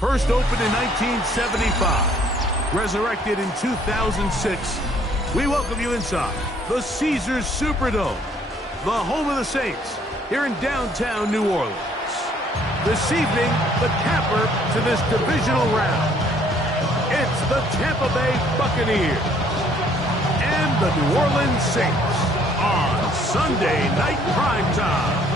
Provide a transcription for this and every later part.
First opened in 1975, resurrected in 2006, we welcome you inside the Caesars Superdome, the home of the Saints, here in downtown New Orleans. This evening, the capper to this divisional round. It's the Tampa Bay Buccaneers and the New Orleans Saints on Sunday Night Primetime.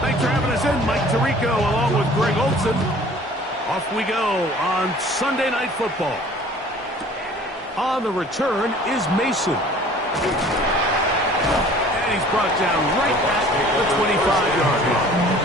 Thanks for having us in, Mike Tirico, along with Greg Olson. Off we go on Sunday Night Football. On the return is Mason. And he's brought down right at the 25-yard line.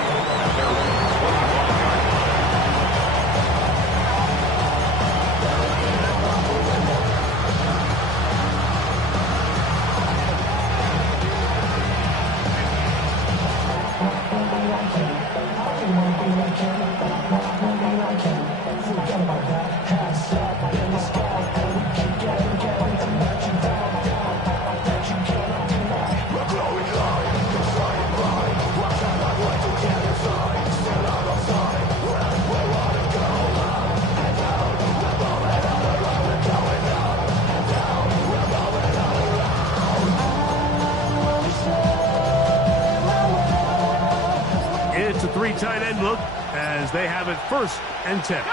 It's a three-tight end look as they have it 1st and 10.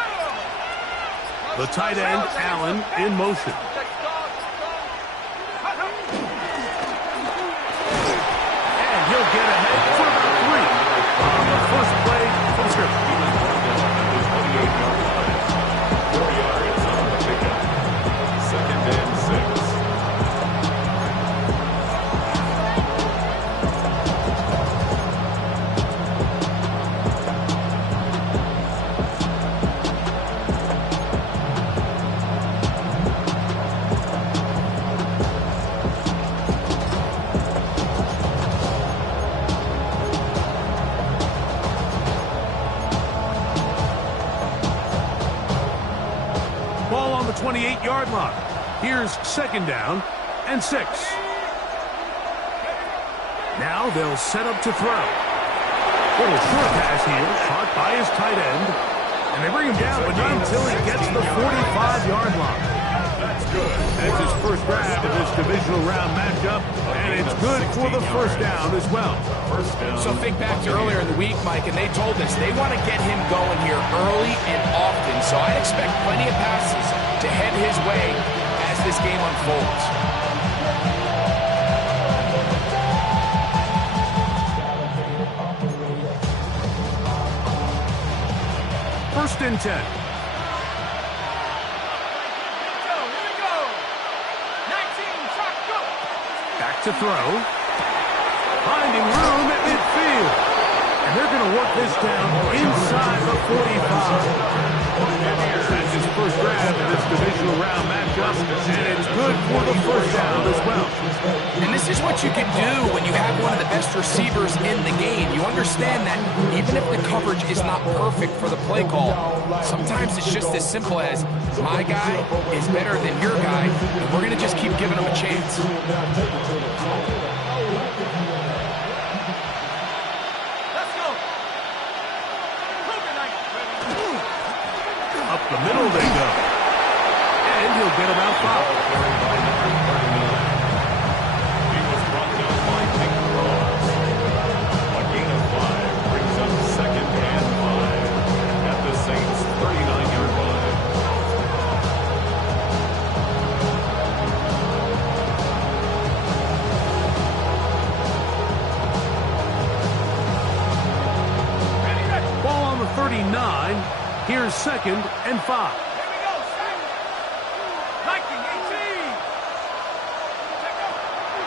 The tight end, Allen, in motion. And he'll get ahead for about 3 on the first play for the script. 4 yards on the pickup. 2nd and 6. Ball on the 28-yard line. Here's 2nd down and 6. Now they'll set up to throw. Little short pass here, caught by his tight end. And they bring him down, but not until he gets the 45-yard line. That's good. That's his first grab in this divisional round matchup, and it's good for the 1st down as well. So think back to earlier in the week, Mike, and they told us they want to get him going here early and often. So I expect plenty of passes to head his way as this game unfolds. 1st and 10. Back to throw. Finding room at midfield. And they're going to work this down inside the 45. That's his first grab in this divisional round matchup, and it's good for the 1st down as well. And this is what you can do when you have one of the best receivers in the game. You understand that even if the coverage is not perfect for the play call, sometimes it's just as simple as my guy is better than your guy, and we're going to just keep giving him a chance. Up the middle they go. And he'll get about 5. He was brought down by King Cross. A gain of 5 brings up 2nd and 5 at the Saints' 39-yard line. Ball on the 39. Here's 2nd and 5.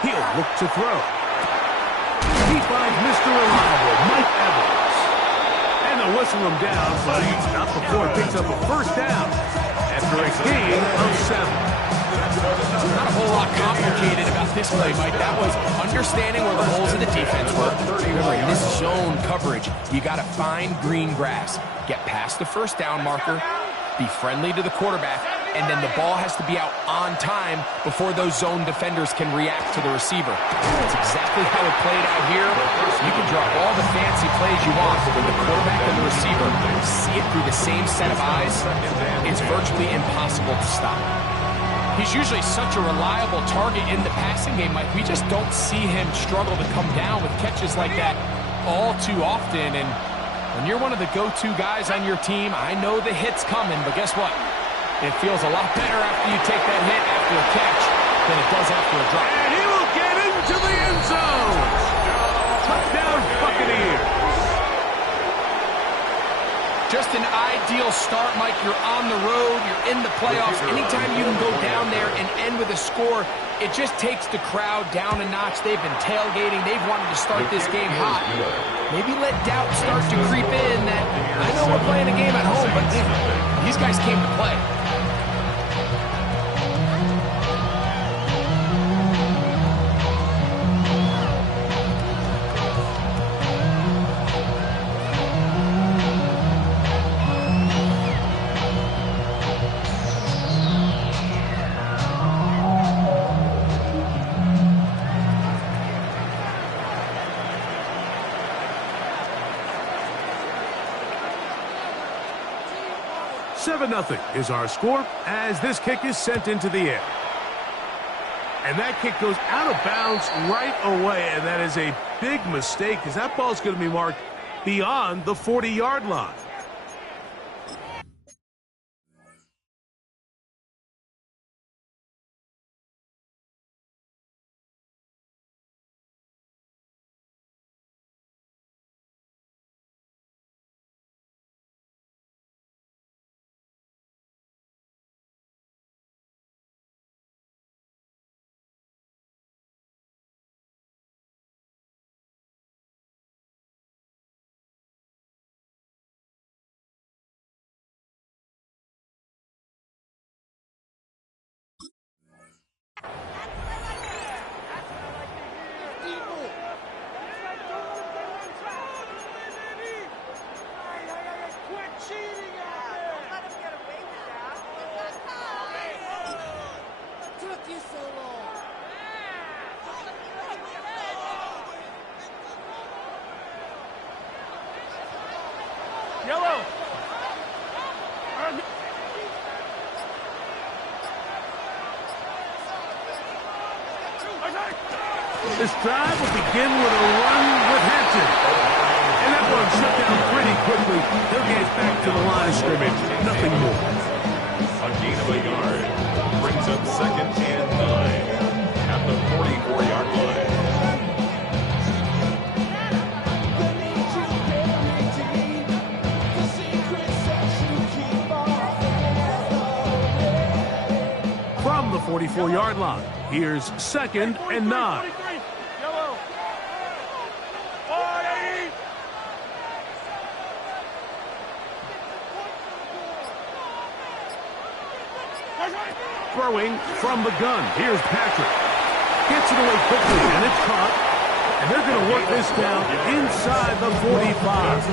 He'll look to throw. He finds Mr. Reliable, Mike Evans. And they'll whistle him down, but not before he picks up a 1st down after a gain of 7. Not a whole lot complicated about this play, Mike. That was understanding where the holes in the defense were. Remember, in this zone coverage, you got to find green grass. Get past the first down marker, be friendly to the quarterback, and then the ball has to be out on time before those zone defenders can react to the receiver. That's exactly how it played out here. You can draw all the fancy plays you want, but when the quarterback and the receiver see it through the same set of eyes, it's virtually impossible to stop. He's usually such a reliable target in the passing game, Mike. We just don't see him struggle to come down with catches like that all too often. And when you're one of the go-to guys on your team, I know the hit's coming, but guess what? It feels a lot better after you take that hit after a catch than it does after a drop. And he will get into the end zone. Touchdown, Buccaneers. Just an ideal start, Mike. You're on the road. You're in the playoffs. Anytime you can go down there and end with a score, it just takes the crowd down a notch. They've been tailgating. They've wanted to start this game hot. Maybe let doubt start to creep in that I know we're playing a game at home, but these guys came to play. Nothing is our score as this kick is sent into the air. And that kick goes out of bounds right away, and that is a big mistake because that ball is going to be marked beyond the 40-yard line. Yellow. This drive will begin with a run with Hampton. And that one shut down pretty quickly. He'll get back to the line of scrimmage. Nothing more. A gain of a yard brings up 2nd and 9 at the 44-yard line. From the 44-yard line, here's 2nd and 9. Throwing from the gun. Here's Patrick. Gets it away quickly, and it's caught. And they're going to work this down inside the 45.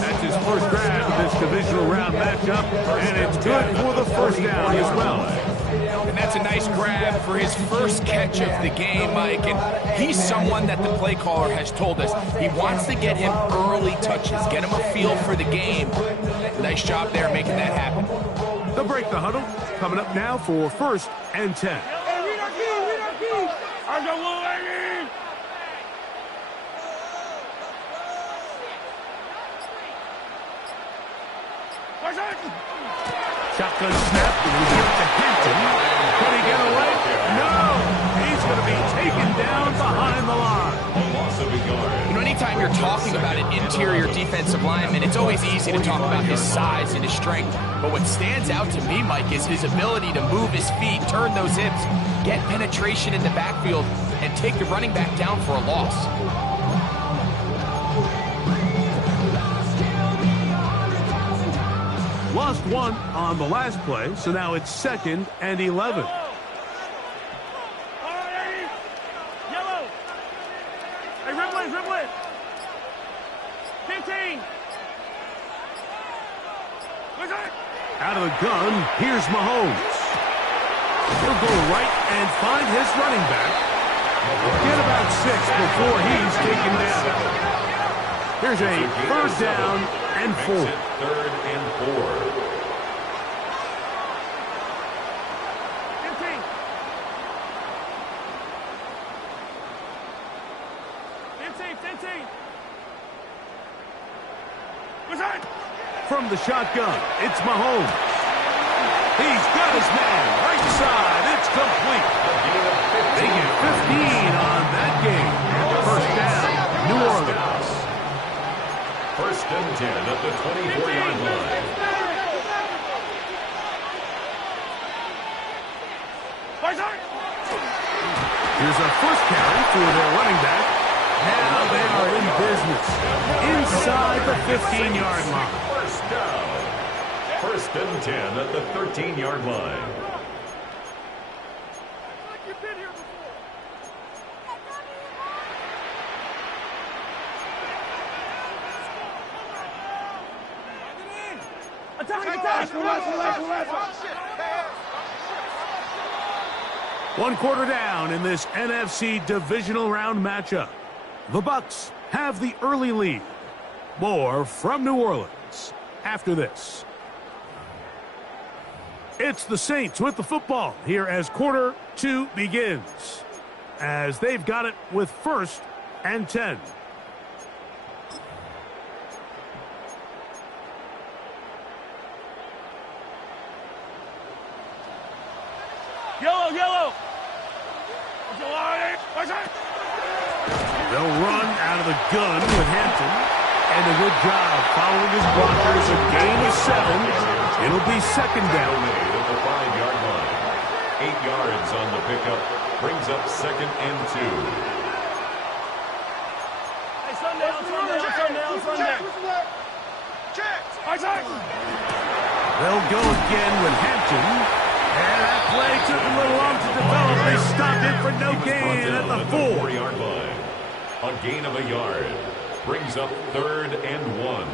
That's his first grab of this divisional round matchup, and it's good for the first down as well. And that's a nice grab for his first catch of the game, Mike. And he's someone that the play caller has told us he wants to get him early touches, get him a feel for the game. Nice job there making that happen. They'll break the huddle. Coming up now for 1st and 10. Shotgun snap, and we give it to Hampton. Can he get away? No! He's going to be taken down behind the line. You know, anytime you're talking about an interior defensive lineman, it's always easy to talk about his size and his strength. But what stands out to me, Mike, is his ability to move his feet, turn those hips, get penetration in the backfield, and take the running back down for a loss. Lost one on the last play, so now it's 2nd and 11. Out of the gun, here's Mahomes. He'll go right and find his running back. Get about 6 before he's taken down. Here's a first down and 4. Third and 4. From the shotgun, it's Mahomes. He's got his man right side. It's complete. They get 15 on that game. First down, New Orleans. First and 10 at the 24-yard line. Here's a first carry for their running back. Now they are in business. Inside the 15-yard line. First down. First and 10 at the 13-yard line. One quarter down in this NFC divisional round matchup. The Bucs have the early lead. More from New Orleans after this. It's the Saints with the football here as quarter 2 begins. As they've got it with first and 10. Yellow. They'll run out of the gun with Hampton. And a good job following his blockers. A gain of 7. It'll be second down. Made at the 5-yard line. 8 yards on the pickup. Brings up second and 2. Hey, Sunday. They'll go again with Hampton. And that play took a little long to develop. They stopped it for no gain at the 4-yard line. A gain of a yard. Brings up third and 1.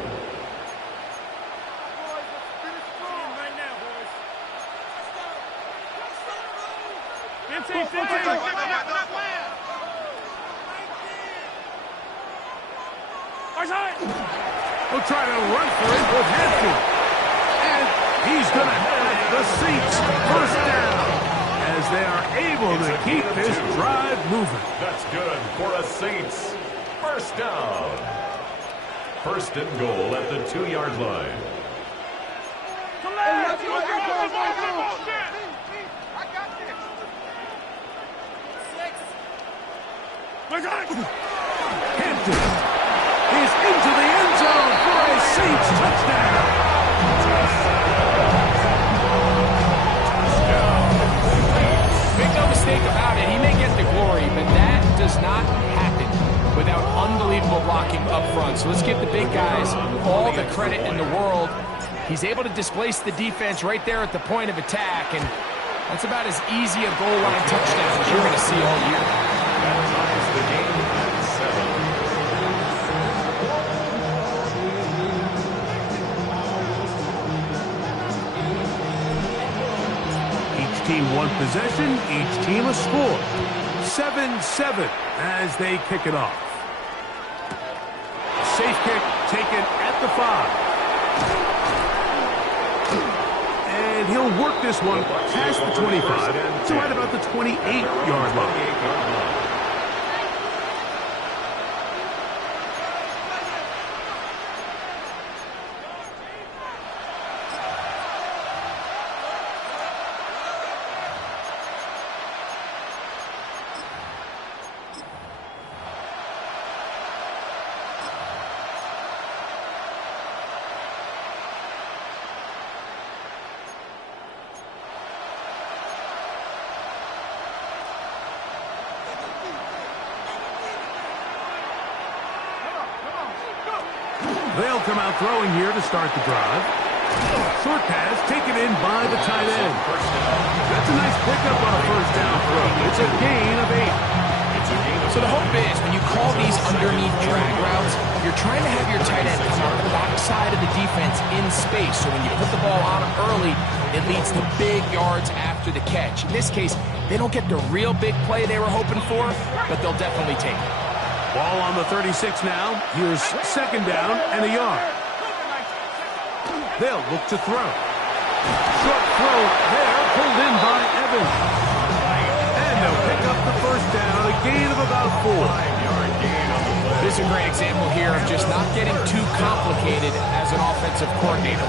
We'll try to run for it with Hampton. And he's going to have the Saints first down as they are able to keep this drive moving. That's good for a Saints. First down. First and goal at the 2-yard line. Hampton is into the end zone for a Saints touchdown. Make no mistake about it, he may get the glory, but that does not happen without unbelievable blocking up front. So let's give the big guys all the credit in the world. He's able to displace the defense right there at the point of attack, and that's about as easy a goal line touchdown as you're going to see all year. That ties the game at 7. Each team one possession, each team a score. 7-7 as they kick it off. Safe kick taken at the 5. And he'll work this one past the 25 to right about the 28-yard line. They'll come out throwing here to start the drive. Short pass taken in by the tight end. That's a nice pickup on a first down throw. It's a gain of 8. It's a gain of So the hope is when you call these underneath drag routes, you're trying to have your tight end come out the backside of the defense in space. So when you put the ball on him early, it leads to big yards after the catch. In this case, they don't get the real big play they were hoping for, but they'll definitely take it. Ball on the 36 now. Here's second down and a yard. They'll look to throw. Short throw there, pulled in by Evans. And they'll pick up the first down, a gain of about 4. 5-yard gain on the play. This is a great example here of just not getting too complicated as an offensive coordinator.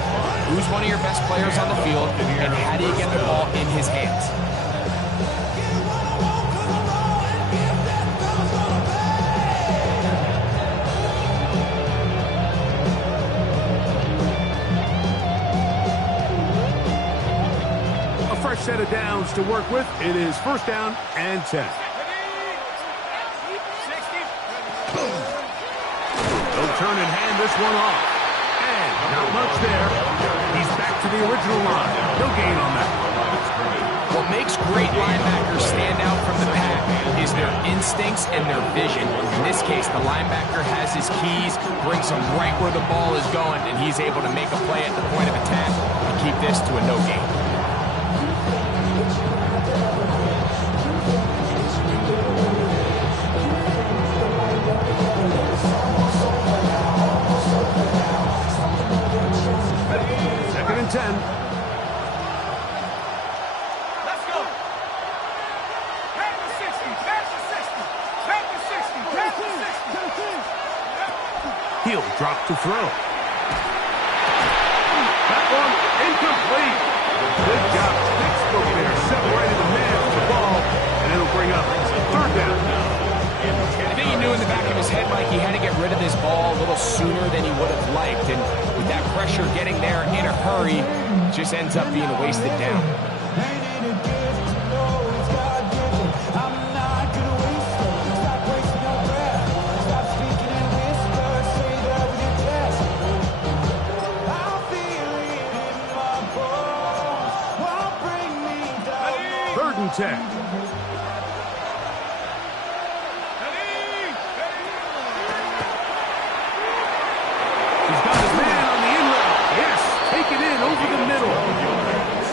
Who's one of your best players on the field, and how do you get the ball in his hands? Set of downs to work with. It is first down and 10. They'll turn and hand this one off. And not much there. He's back to the original line. No gain on that. What makes great linebackers stand out from the pack is their instincts and their vision. In this case, the linebacker has his keys, brings him right where the ball is going, and he's able to make a play at the point of attack and keep this to a no gain. Second and 10. Let's go. Back to 60. Back to 60. Back to 60. Back to 60. He'll drop to throw. That one incomplete. Good job. Textbook there. Separated the man from the ball. And it'll bring up third down. I think he knew in the back of his head, Mike, he had to get rid of this ball a little sooner than he would have liked. And with that pressure getting there in a hurry, it just ends up being a wasted down. Third and 10. He's got his man on the in route. Yes, take it in over the middle.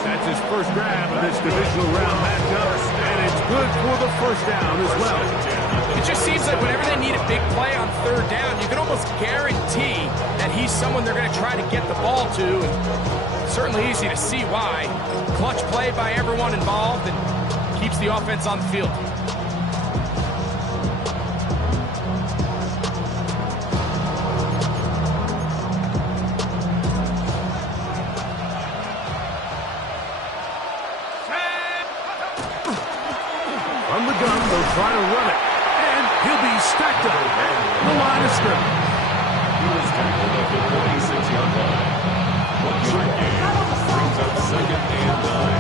That's his first grab of this divisional round matchup, and it's good for the first down as well. It just seems like whenever they need a big play on third down, you can almost guarantee that he's someone they're going to try to get the ball to. And certainly easy to see why. Clutch play by everyone involved and keeps the offense on the field. From the gun, they'll try to run it. And he'll be stacked up. The line of scrimmage. He was tackled at the 46-yard line. 1-yard gain brings up second and 9.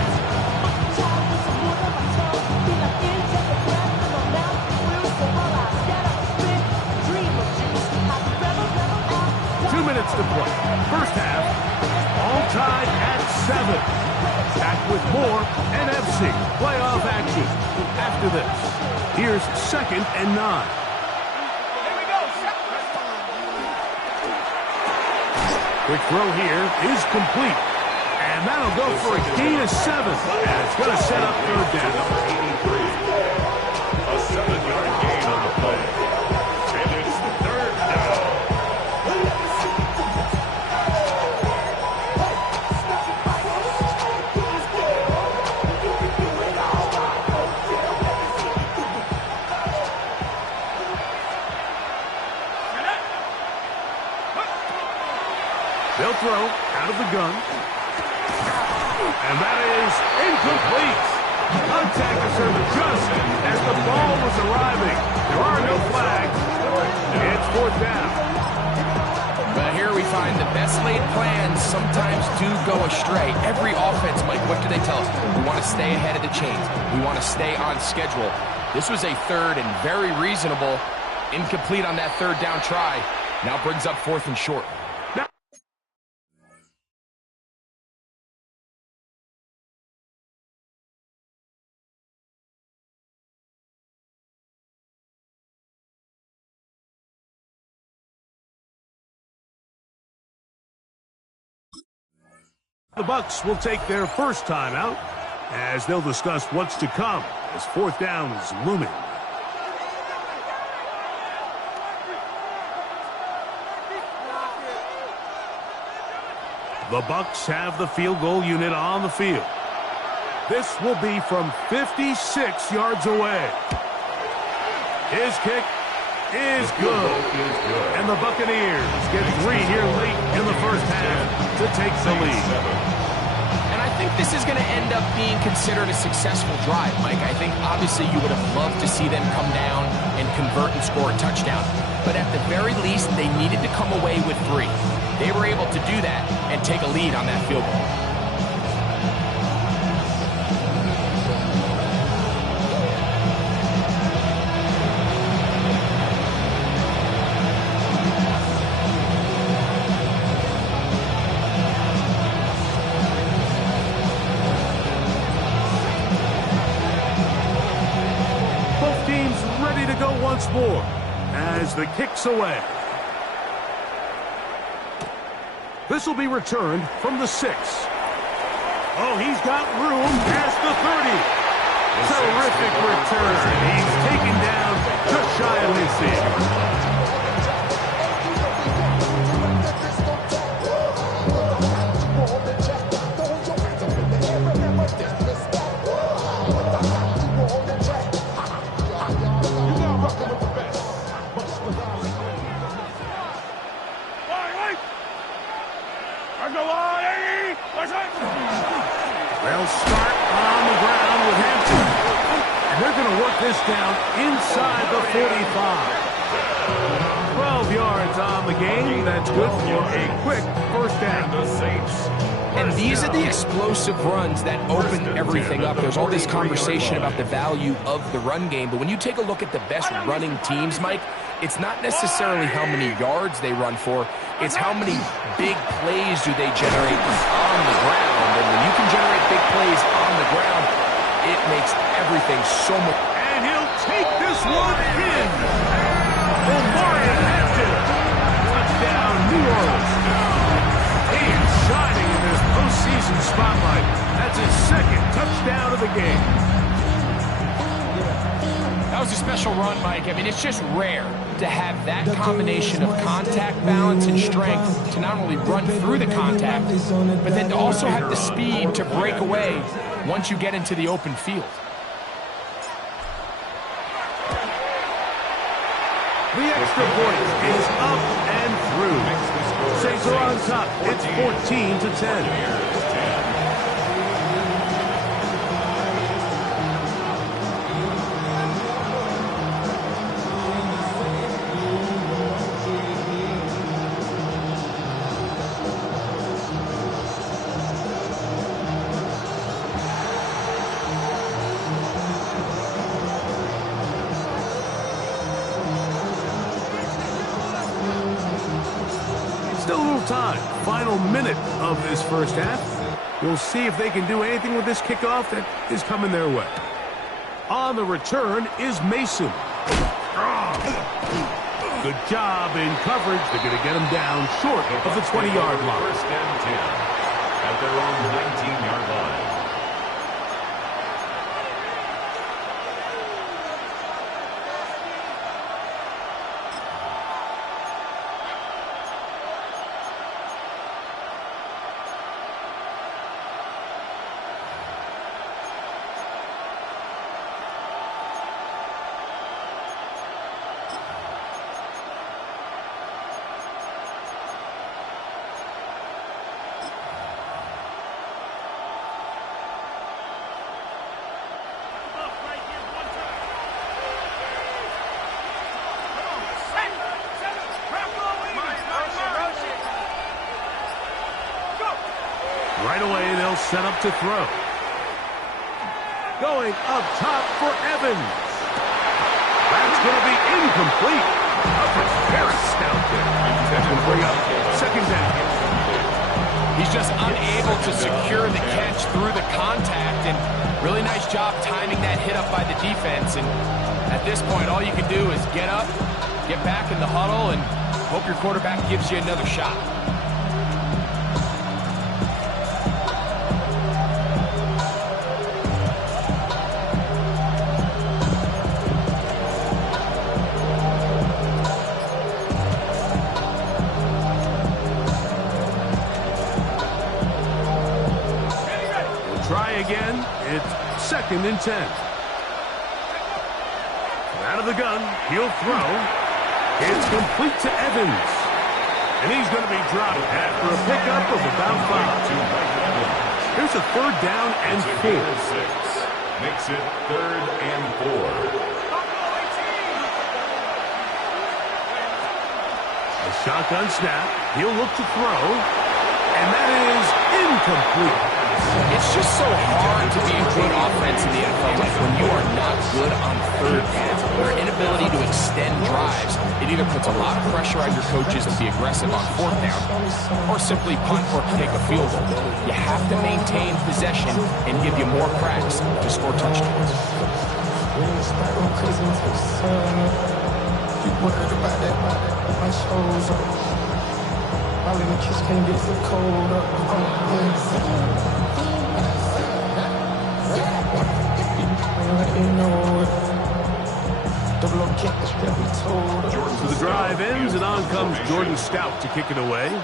Minutes to play. First half, all tied at 7. Back with more NFC playoff action. After this, here's second and 9. Here we go. Quick throw here is complete. And that'll go for a gain of 7. And it's going to set up third down. A 7-yard gain on the play. And it's third down. They'll throw out of the gun. And that is incomplete. Contact determined just as the ball was arriving. There are no flags. It's fourth down. But here we find the best laid plans sometimes do go astray. Every offense, Mike, what do they tell us? We want to stay ahead of the chains. We want to stay on schedule. This was a third and very reasonable. Incomplete on that third down try. Now brings up fourth and short. The Bucks will take their first timeout as they'll discuss what's to come as fourth down is looming. The Bucks have the field goal unit on the field. This will be from 56 yards away. His kick is good. And the Buccaneers get 3 here late in the first half to take the lead. And I think this is going to end up being considered a successful drive, Mike. I think obviously you would have loved to see them come down and convert and score a touchdown. But at the very least, they needed to come away with 3. They were able to do that and take a lead on that field goal. Once more as the kick's away. This will be returned from the 6. Oh, he's got room past the 30. Terrific return. He's taken down just shy of midfield. They'll start on the ground with Hampton. And they're going to work this down inside the 45. 12 yards on the game. That's good for a quick first down. And these are the explosive runs that open everything up. There's all this conversation about the value of the run game, but when you take a look at the best running teams, Mike, it's not necessarily how many yards they run for, it's how many big plays do they generate on the ground. And when you can generate big plays on the ground, it makes everything so much. And he'll take this one in. Omarion Hampton. Touchdown, New Orleans. He is shining in this postseason spotlight. That's his second touchdown of the game. That was a special run, Mike. I mean, it's just rare to have that combination of contact balance and strength to not only run through the contact, but then to also have the speed to break away once you get into the open field. The extra point is up and through. Saints are on top. It's 14-10. Still a little time. Final minute of this first half. We'll see if they can do anything with this kickoff that is coming their way. On the return is Mason. Good job in coverage. They're going to get him down short of the 20-yard line. First and 10 at their own 19-yard line. Right away, they'll set up to throw. Going up top for Evans. That's going to be incomplete. Up with Ferris down there. That's going to bring up second down. He's just unable to secure the catch through the contact, and really nice job timing that hit up by the defense. And at this point, all you can do is get up, get back in the huddle, and hope your quarterback gives you another shot. try again. It's 2nd and 10. Out of the gun, he'll throw. It's complete to Evans. And he's going to be dropped after a pickup of about 5. Here's a 3rd down and 4. Makes it 3rd and 4. A shotgun snap. He'll look to throw. And that is incomplete. It's just so hard to be a good offense in the NFL when you are not good on 3rd down. Your inability to extend drives, it either puts a lot of pressure on your coaches to be aggressive on 4th down or simply punt or kick a field goal. You have to maintain possession and give you more cracks to score touchdowns. My little kids can't get the cold up. So the drive ends, and on comes Jordan Stout to kick it away. And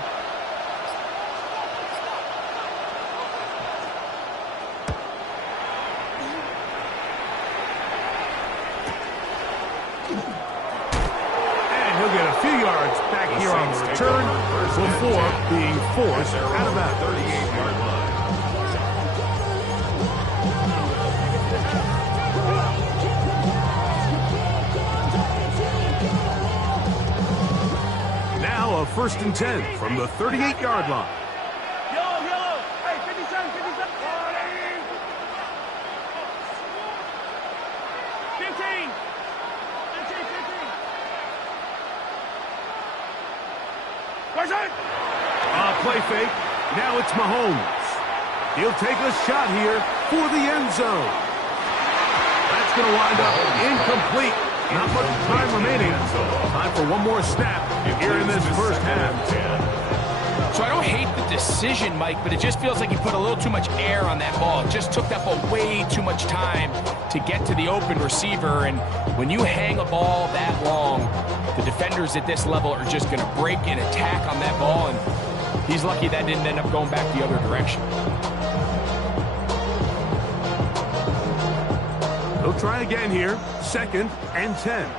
he'll get a few yards back here on the return before being forced out of bounds. 38-yard line. Now a 1st and 10 from the 38-yard line. Yellow. Hey, 57, 57. 15. 15. Person. Play fake. Now it's Mahomes. He'll take a shot here for the end zone. That's going to wind up incomplete. Not much time remaining. Time for one more snap here in this first half. So I don't hate the decision, Mike, but it just feels like he put a little too much air on that ball. It just took that ball way too much time to get to the open receiver. And when you hang a ball that long, the defenders at this level are just going to break and attack on that ball. And he's lucky that didn't end up going back the other direction. He'll try again here. 2nd and 10.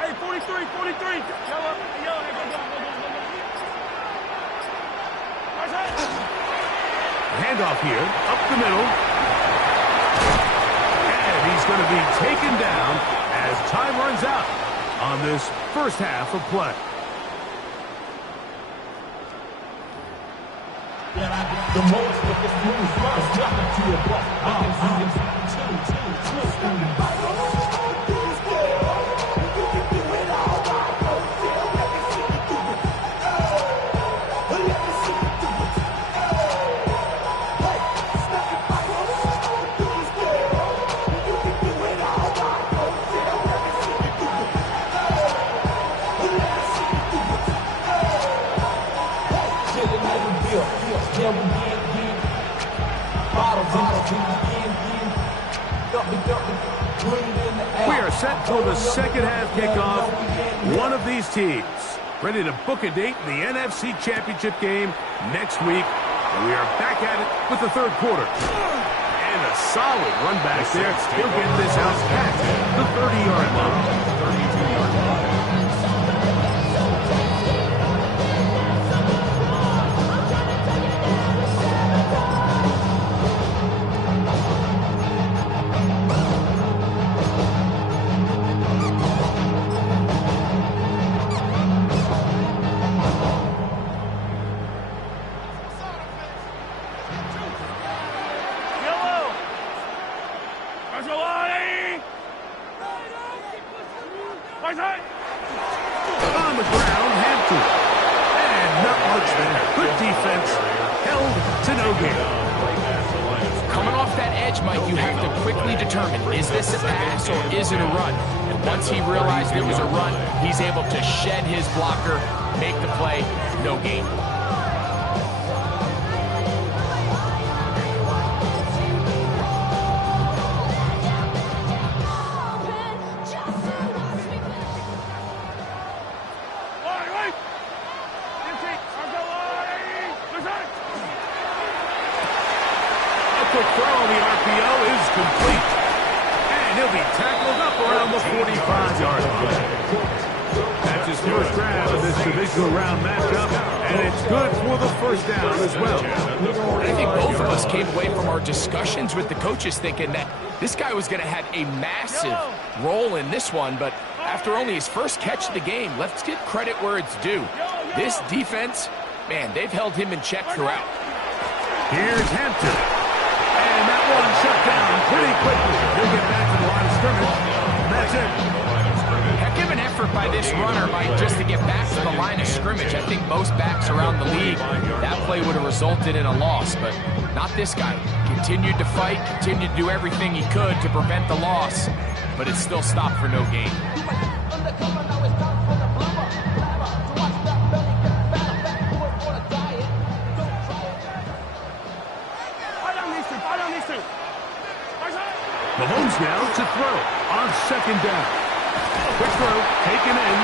Hey, 43. Yellow. Handoff here, up the middle. And he's going to be taken down as time runs out on this first half of play. The most of this move first, nothing to your butt. I can see it. We are set for the second half kickoff. One of these teams ready to book a date in the NFC Championship game next week. And we are back at it with the third quarter. And a solid run back there. He'll get this out past the 30-yard line. 32-yard line. On the ground, Hampton. And not much there. Good defense. Held to no gain. Coming off that edge, Mike, you have to quickly determine, is this a pass or is it a run? And once he realized it was a run, he's able to shed his blocker, make the play, no gain. quick throw on the RPO is complete. And he'll be tackled up around the 45-yard line. That's his first grab of this divisional round matchup, and it's good for the first down as well. I think both of us came away from our discussions with the coaches thinking that this guy was going to have a massive role in this one, but after only his first catch of the game, let's give credit where it's due. This defense, man, they've held him in check throughout. Here's Hampton. And that one shut down pretty quickly. He'll get back to the line of scrimmage. That's it. Heck of an effort by this runner, Mike, just to get back to the line of scrimmage. I think most backs around the league, that play would have resulted in a loss, but not this guy. Continued to fight, continued to do everything he could to prevent the loss, but it still stopped for no gain. Mahomes now to throw on second down. Quick throw, taken in,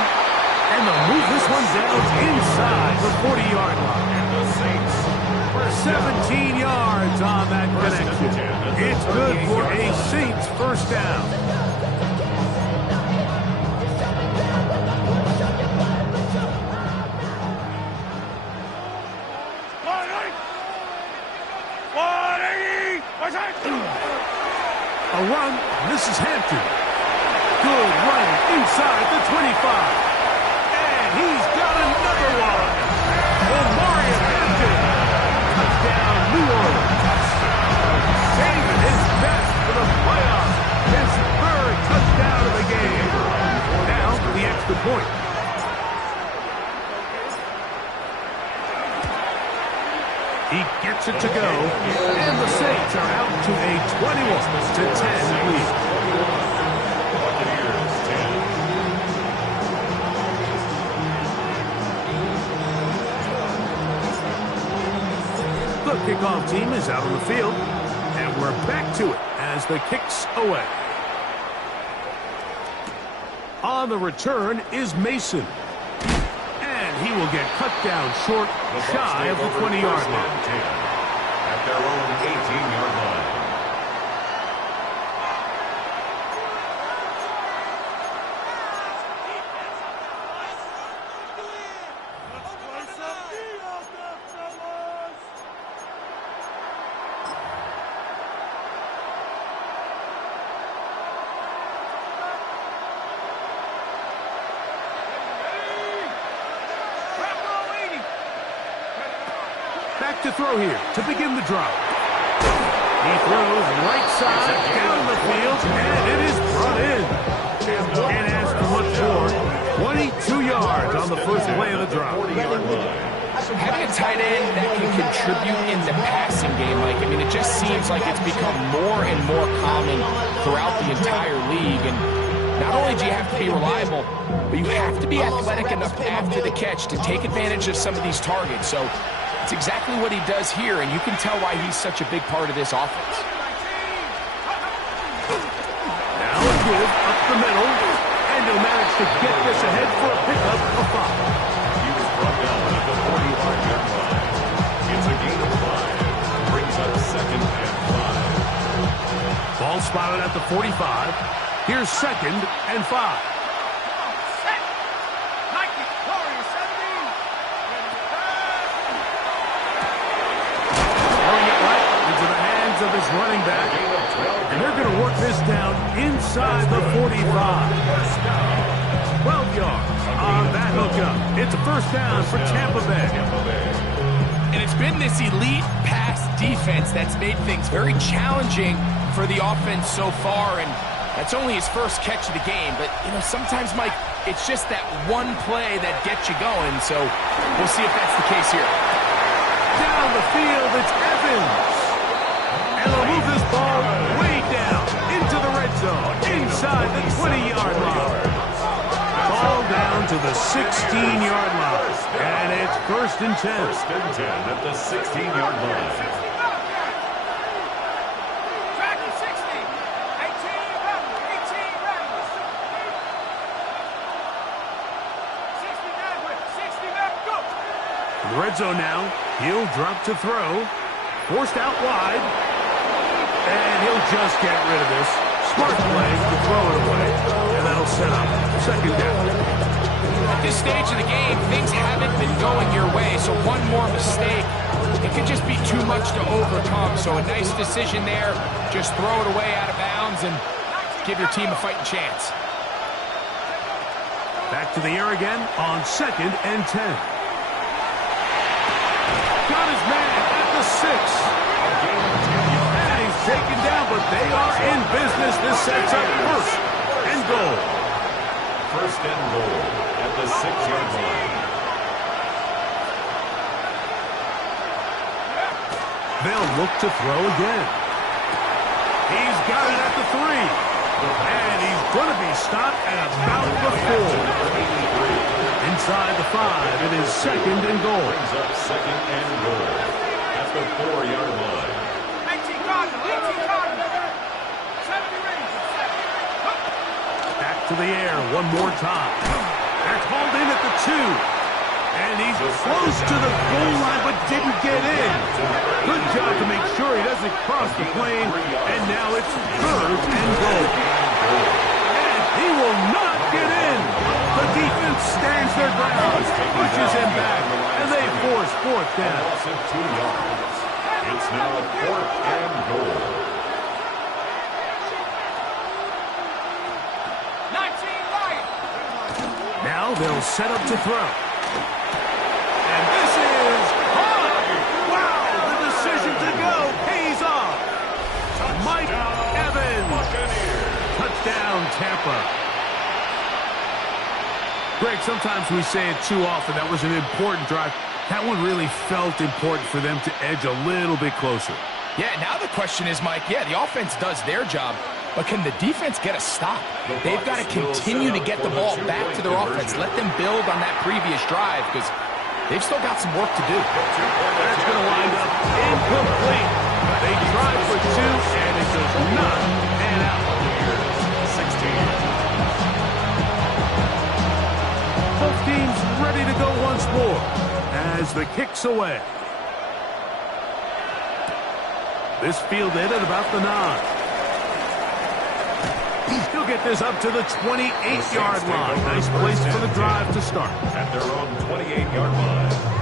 and they'll move this one down inside the 40-yard line. And the Saints 17 yards on that connection. It's good for a Saints first down. A run. This is Hampton. Good run inside the 25. And he's got another one. Omari Hampton. Touchdown, New Orleans. Saving his best for the playoffs. His third touchdown of the game. Now for the extra point. He gets it to go, and the Saints are out to a 21-10 lead. Buccaneers 10. The kickoff team is out on the field, and we're back to it as the kick's away. On the return is Mason. And he will get cut down short, shy of the 20-yard line. At their own 18-yard line. Back to throw here to begin the drive. He throws right side down the field, and it is brought in. Can't ask for much more. 22 yards on the first play of the drive. Having a tight end that can contribute in the passing game, Mike, I mean, it just seems like it's become more and more common throughout the entire league. And not only do you have to be reliable, but you have to be athletic enough after the catch to take advantage of some of these targets. So it's exactly what he does here, and you can tell why he's such a big part of this offense. Now a give up the middle, and he'll manage to get this ahead for a pickup of 5. He was brought down at the 45-yard line. It's a gain of 5. Brings up second and 5. Ball spotted at the 45. Here's second and 5. Of his running back, and they're going to work this down inside the 45. 12 yards on that hookup. It's a first down for Tampa Bay. And it's been this elite pass defense that's made things very challenging for the offense so far, and that's only his first catch of the game. But, you know, sometimes, Mike, it's just that one play that gets you going, so we'll see if that's the case here. Down the field, it's Evans. And they'll move this ball way down into the red zone, inside the 20-yard line. Ball down to the 16-yard line, and it's first and 10. First and 10 at the 16-yard line. Track it, 60. 18 rounds. 18 rounds. 60 back with 60 back, go. In the red zone now, he'll drop to throw. Forced out wide. And he'll just get rid of this. Smart play to throw it away. And that'll set up second down. At this stage of the game, things haven't been going your way, so one more mistake, it could just be too much to overcome. So a nice decision there. Just throw it away out of bounds and give your team a fighting chance. Back to the air again on 2nd and 10. Got his man at the 6. And he's taken down, but they are in business. This sets up 1st and goal. 1st and goal at the 6-yard line. They'll look to throw again. He's got it at the 3. And he's going to be stopped at about the 4. Inside the 5, it is 2nd and goal. Brings up 2nd and goal at the 4-yard line. 18 Cardinals. 70 rings. Back to the air one more time. They're called in at the 2. And he's close to the goal line, but didn't get in. Good job to make sure he doesn't cross the plane. And now it's 3rd and goal. And he will not get in. The defense stands their ground, pushes him back, and they force 4th down. Loss of 2 yards. It's now 4th and goal. 19 Lions. Now they'll set up to throw. And this is hot. Wow, the decision to go pays off. Mike Evans. Touchdown, Tampa. Greg, sometimes we say it too often. That was an important drive. That one really felt important for them to edge a little bit closer. Yeah, now the question is, Mike, yeah, the offense does their job, but can the defense get a stop? They've got to continue to get the ball back to their offense. Let them build on that previous drive because they've still got some work to do. That's going to wind up incomplete. They tried for 2, and it does not pan out. 16. Both teams ready to go once more as the kick's away. This fielded at about the 9. He'll get this up to the 28-yard line. Nice place for the drive to start. At their own 28-yard line.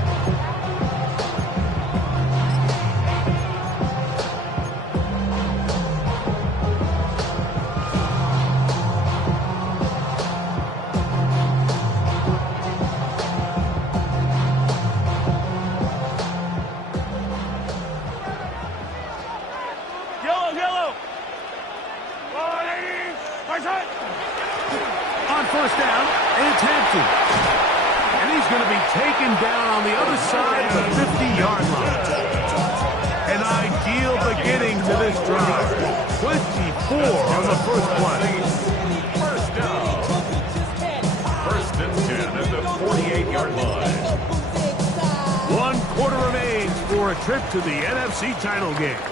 On 1st down, it's Hampton. And he's going to be taken down on the other side of the 50-yard line. An ideal beginning to this drive. 24 on the first play. 1st down. 1st and 10 at the 48-yard line. 1 quarter remains for a trip to the NFC title game.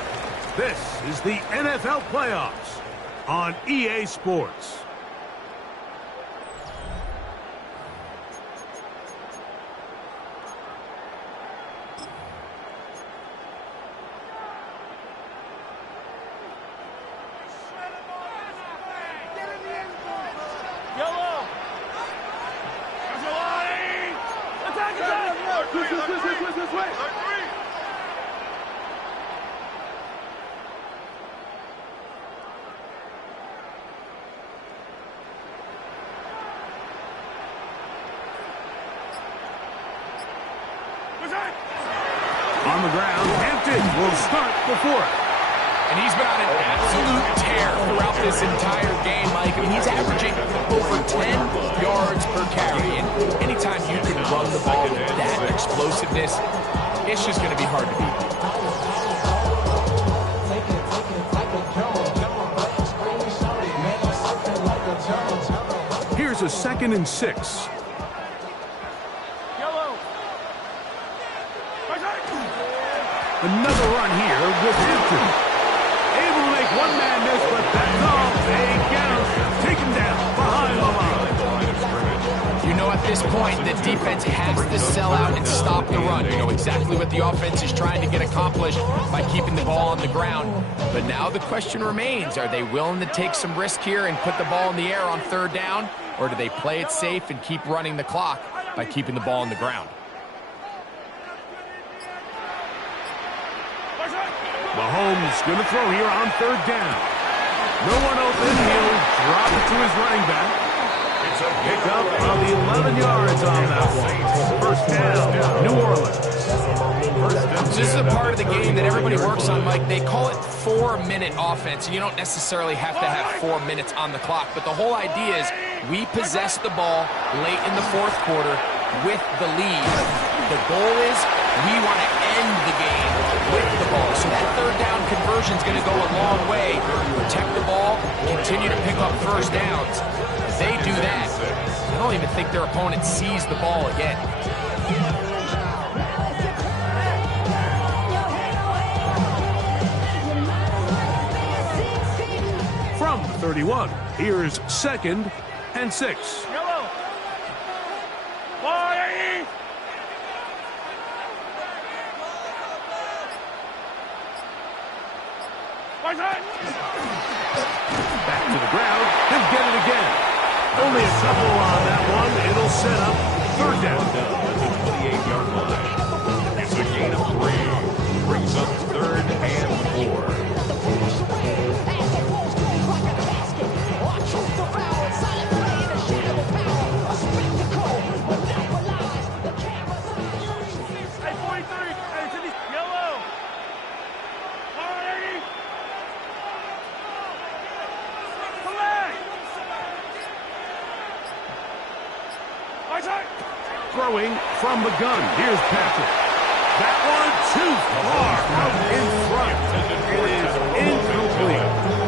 This is the NFL playoffs on EA Sports. On the ground, Hampton will start the 4th. And he's been on an absolute tear throughout this entire game, Mike. I mean, he's averaging over 10 yards per carry. And anytime you can run the ball with that explosiveness, it's just going to be hard to beat. Here's a 2nd and 6. Another run here with Hampton. Able to make one man miss, but that's all. They get him. Take him down behind the line. You know, at this point, the defense has to sell out and stop the run. You know exactly what the offense is trying to get accomplished by keeping the ball on the ground. But now the question remains, are they willing to take some risk here and put the ball in the air on 3rd down? Or do they play it safe and keep running the clock by keeping the ball on the ground? Mahomes going to throw here on 3rd down. No one open. He'll drop it to his running back. It's a pickup of 11 yards on that one. 1st down, New Orleans. This is a part of the game that everybody works on, Mike. They call it 4-minute offense. You don't necessarily have to have 4 minutes on the clock, but the whole idea is we possess the ball late in the 4th quarter with the lead. The goal is we want to end the game with the ball. So that 3rd down conversion is going to go a long way. Protect the ball, continue to pick up 1st downs. If they do that, I don't even think their opponent sees the ball again. From 31, here's 2nd and 6. Yellow. Fire! Back to the ground. He'll get it again. Only a couple on that one. It'll set up 3rd down. At the 28-yard line. It's a gain of 3. Brings up 3rd and 4. Hey, 43. Hey, to the yellow. Fire! Throwing from the gun. Here's Patrick. That one too far out in front. It is incomplete.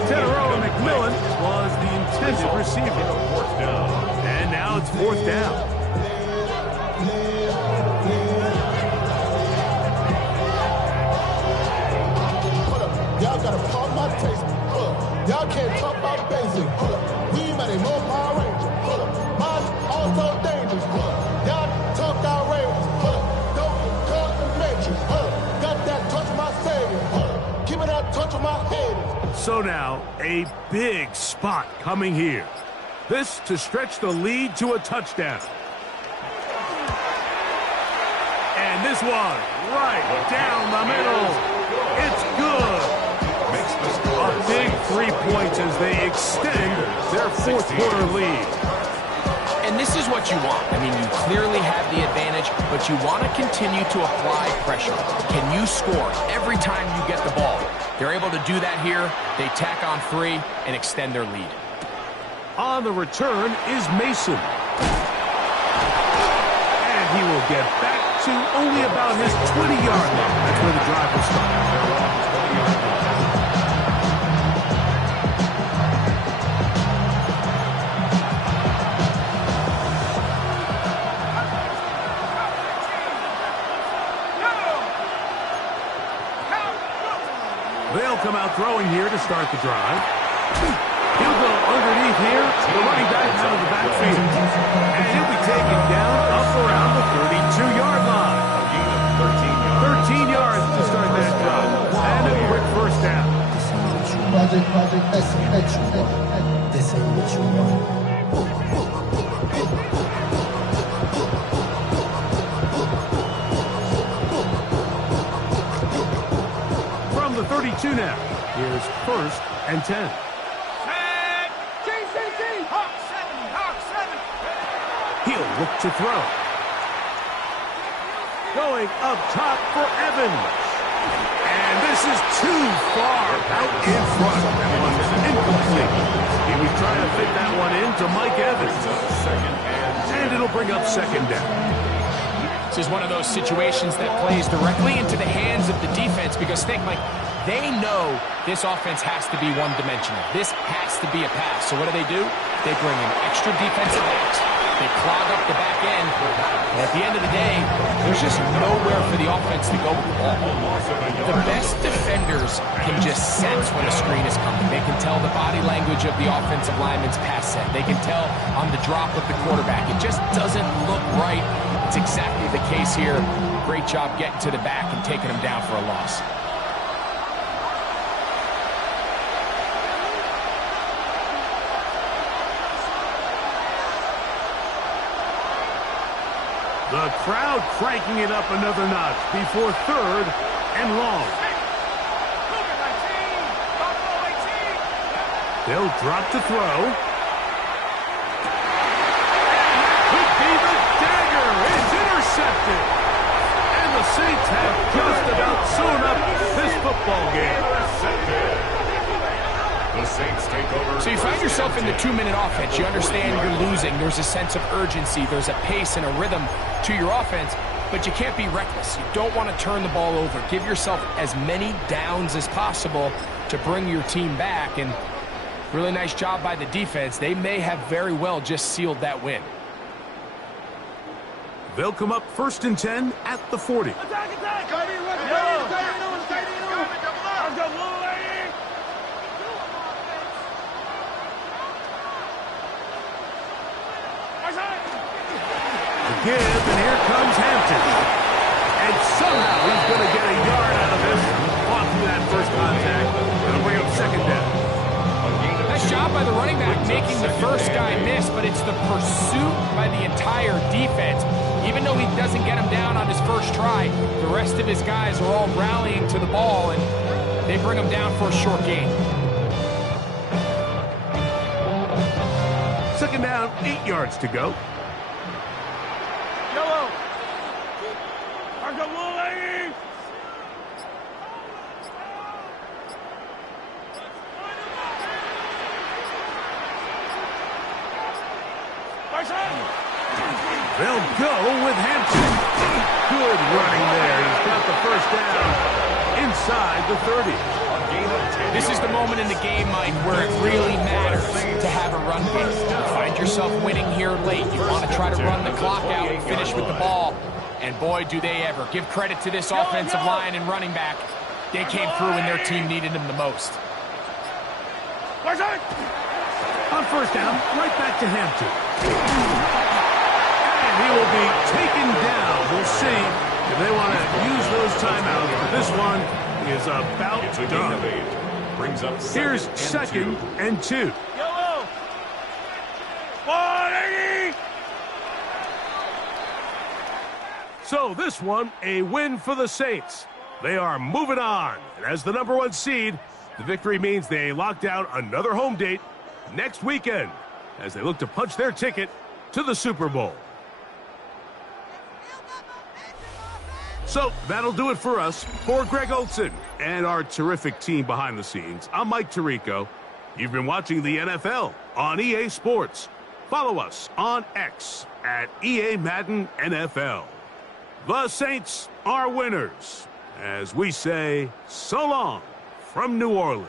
Tedero McMillan was the intended receiver. And now it's 4th down. Y'all gotta pump my taste. Y'all can't talk about basic. We ain't made no Power Ranger. Mine also dangerous. Y'all talk outrageous. Don't cut the matrix. Got that touch my savior. Give me that touch of my head. So now, a big spot coming here. This to stretch the lead to a touchdown. And this one, right down the middle. It's good. A big 3 points as they extend their 4th quarter lead. And this is what you want. I mean, you clearly have the advantage, but you want to continue to apply pressure. Can you score every time you get the ball? They're able to do that here. They tack on 3 and extend their lead. On the return is Mason. And he will get back to only about his 20-yard line. That's where the drive will start. They'll come out throwing here to start the drive. He'll go underneath here. The running back out of the backfield. And he'll be taken down up around the 32-yard line. 13 yards to start that drive. And a quick 1st down. This ain't what you want. From the 32 now, here's 1st and 10. GCC, Hawk 7. He'll look to throw. Going up top for Evans. And this is too far out in front. That one's incomplete. He was trying to fit that one into Mike Evans. And it'll bring up 2nd down. This is one of those situations that plays directly into the hands of the defense because think, like, they know this offense has to be one-dimensional. This has to be a pass. So what do? They bring in extra defensive backs. They clog up the back end. And at the end of the day, there's just nowhere for the offense to go with the ball. The best defenders can just sense when a screen is coming. They can tell the body language of the offensive lineman's pass set. They can tell on the drop of the quarterback. It just doesn't look right. It's exactly the case here. Great job getting to the back and taking them down for a loss. The crowd cranking it up another notch before 3rd and long. They'll drop to throw. Could be the dagger. It's intercepted. And the Saints have just about sewn up this football game. The Saints take over. So you find yourself in the 2-minute offense. You understand you're losing. There's a sense of urgency. There's a pace and a rhythm to your offense, but you can't be reckless. You don't want to turn the ball over. Give yourself as many downs as possible to bring your team back, and really nice job by the defense. They may have very well just sealed that win. They'll come up 1st and 10 at the 40. Give, and here comes Hampton. And somehow he's going to get a yard out of this off of that first contact. It'll bring up 2nd down. Nice job by the running back making the first guy miss, but it's the pursuit by the entire defense. Even though he doesn't get him down on his first try, the rest of his guys are all rallying to the ball, and they bring him down for a short gain. 2nd down, 8 yards to go. They'll go with Hampton. Good running there. He's got the first down inside the 30. This is the moment in the game, Mike, where it really matters to have a run game. You find yourself winning here late. You want to try to run the clock out and finish with the ball. And boy, do they ever. Give credit to this offensive line and running back. They came through when their team needed them the most. On 1st down, right back to Hampton. He will be taken down. We'll see if they want to use those timeouts. But this one is about done. Brings up Here's 2nd and 2. So this one, a win for the Saints. They are moving on. And as the #1 seed, the victory means they lock down another home date next weekend as they look to punch their ticket to the Super Bowl. So that'll do it for us. For Greg Olson and our terrific team behind the scenes, I'm Mike Tirico. You've been watching the NFL on EA Sports. Follow us on X at EA Madden NFL. The Saints are winners, as we say so long from New Orleans.